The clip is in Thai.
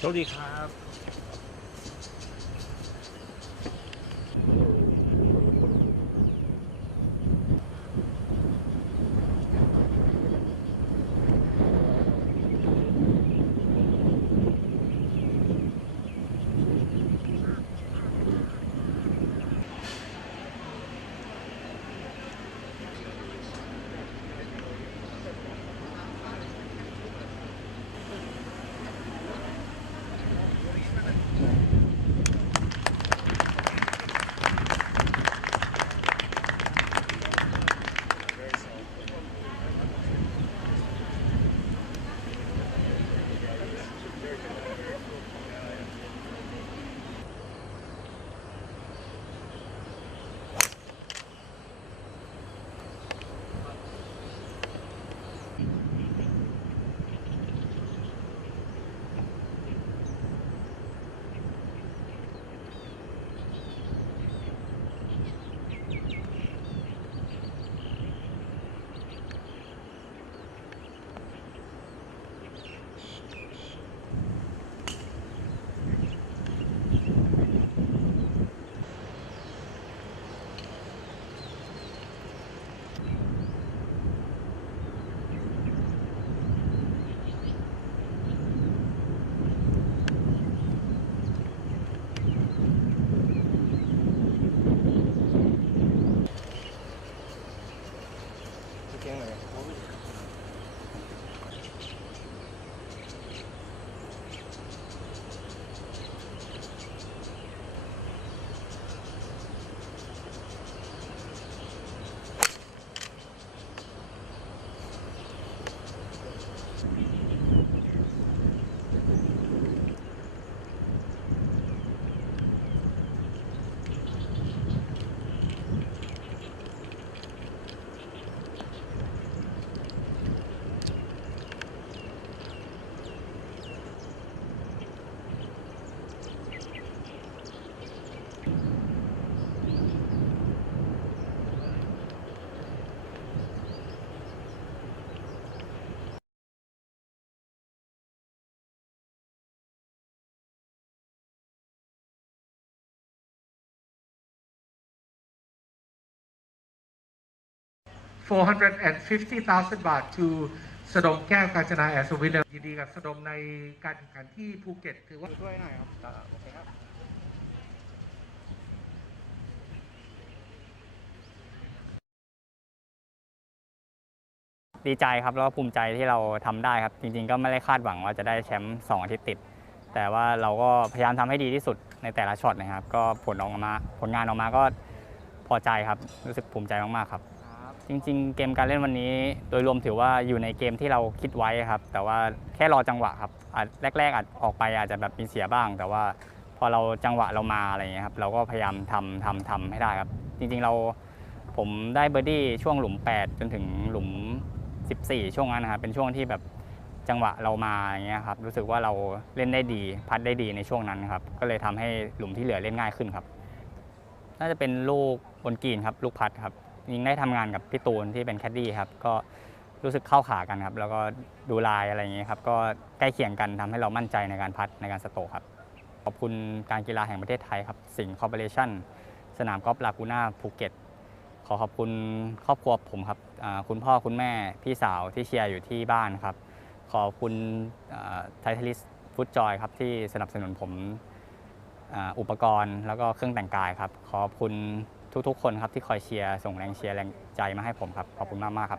โชคดีครับ 450,000 บาท to สดมแก้วกาญจนาแอสวินยินดีกับสดมในการแข่งขันที่ภูเก็ตถือว่าช่วยหน่อยครับโอเคครับดีใจครับแล้วก็ภูมิใจที่เราทำได้ครับ จริง ๆ ก็ไม่ได้คาดหวังว่าจะได้แชมป์2อาทิตย์ติด แต่ว่าเราก็พยายามทำให้ดีที่สุดในแต่ละช็อตนะครับ ก็ผลออกมาผลงานออกมาก็พอใจครับ รู้สึกภูมิใจมากๆครับ จริง ๆ เกมการเล่นวันนี้ โดยรวมถือว่าอยู่ในเกมที่เราคิดไว้ครับ แต่ว่าแค่รอจังหวะครับอาจแรก ๆอาจออกไปอาจจะแบบมีเสียบ้าง แต่ว่าพอเราจังหวะเรามาอะไรอย่างเงี้ยครับเราก็พยายามทำทำทำให้ได้ครับ จริง ๆเราผมได้เบอร์ดี้ช่วงหลุม 8 จนถึงหลุม 14 ช่วงนั้นนะครับเป็นช่วงที่แบบจังหวะเรามาอย่างเงี้ยครับรู้สึกว่าเราเล่นได้ดี พัดได้ดีในช่วงนั้นครับก็เลยทำให้หลุมที่เหลือเล่นง่ายขึ้นครับ น่าจะเป็นลูกบนกรีนครับ ลูกพัดครับ ยิงได้ทำงานกับพี่ตูนที่เป็นแคดดี้ครับก็รู้สึกเข้าขากันครับ แล้วก็ดูลายอะไรอย่างเงี้ครับก็ใกล้เคียงกันทำให้เรามั่นใจในการพัดในการสโตครับ ขอบคุณการกีฬาแห่งประเทศไทยครับ สิงห์คอร์ปอเรชั่นสนามกอล์ฟลากูน่าภูเก็ตขอขอบคุณครอบครัวผมครับคุณพ่อคุณแม่พี่สาวที่เชียร์อยู่ที่บ้านครับ ขอบคุณไททลิสฟุตจอยครับที่สนับสนุนผมอุปกรณ์แล้วก็เครื่องแต่งกายครับ ขอบคุณ ทุกๆ คนครับที่คอยเชียร์ส่งแรงเชียร์แรงใจมาให้ผมครับขอบคุณมากๆครับ